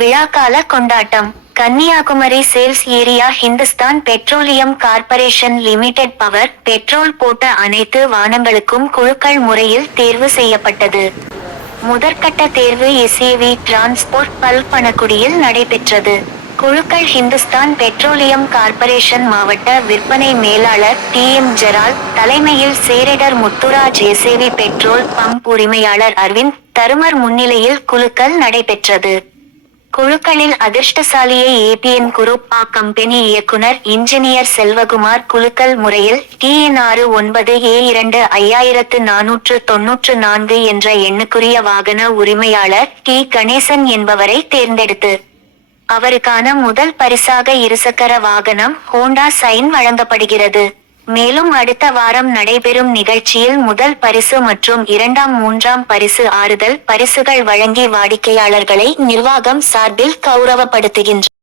விழாக்கால கொண்டாட்டம். Kanyakumari sales area Hindustan petroleum corporation limited power petrol போட்ட அனைத்து வானங்களுக்கும் குழுக்கள் முறையில் தேர்வு செய்யப்பட்டது. முதற்கட்ட தேர்வு எஸ்ஏவி டிரான்ஸ்போர்ட் பல்பணக்குடியில் நடைபெற்றது. குழுக்கள் ஹிந்துஸ்தான் பெட்ரோலியம் கார்ப்பரேஷன் மாவட்ட விற்பனை மேலாளர் டி எம் ஜெரால் தலைமையில் சேரடர் முத்துராஜ் எஸ்ஏவி பெட்ரோல் பம்ப் உரிமையாளர் அரவிந்த் தருமர் முன்னிலையில் குழுக்கள் நடைபெற்றது. குழுக்களில் அதிர்ஷ்டசாலியை ஏபிஎன் குரூப் ஆ கம்பெனி இயக்குனர் இன்ஜினியர் செல்வகுமார் குழுக்கள் முறையில் டிஎன் ஆறு ஒன்பது ஏ இரண்டு ஐயாயிரத்து நானூற்று தொன்னூற்று நான்கு என்ற எண்ணுக்குரிய வாகன உரிமையாளர் டி கணேசன் என்பவரை தேர்ந்தெடுத்து அவருக்கான முதல் பரிசாக இருசக்கர வாகனம் ஹோண்டா சைன் வழங்கப்படுகிறது. மேலும் அடுத்த வாரம் நடைபெறும் நிகழ்ச்சியில் முதல் பரிசு மற்றும் இரண்டாம் மூன்றாம் பரிசு ஆறுதல் பரிசுகள் வழங்கி வாடிக்கையாளர்களை நிர்வாகம் சார்பில் கௌரவப்படுத்துகின்றன